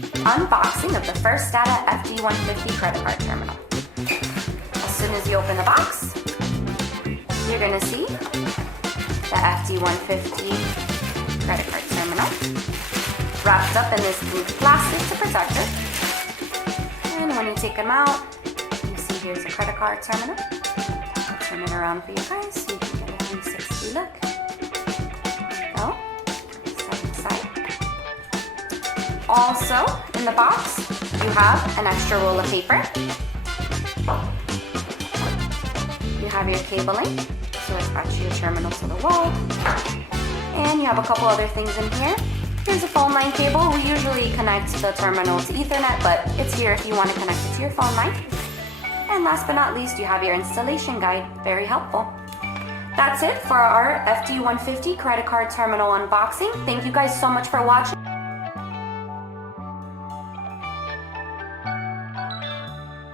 unboxing of the FirstData FD150 credit card terminal. As soon as you open the box, you're going to see the FD150 credit card terminal wrapped up in this blue plastic to protect it. And when you take them out, you see here's a credit card terminal. I'll turn it around for you guys so you can get a 360 look. There you go. Side to side. Also, in the box, you have an extra roll of paper. You have your cabling, so attach your terminal to the wall. And you have a couple other things in here. Here's a phone line cable. We usually connect the terminal to Ethernet, but it's here if you want to connect it to your phone line. And last but not least, you have your installation guide. Very helpful. That's it for our FD150 credit card terminal unboxing. Thank you guys so much for watching.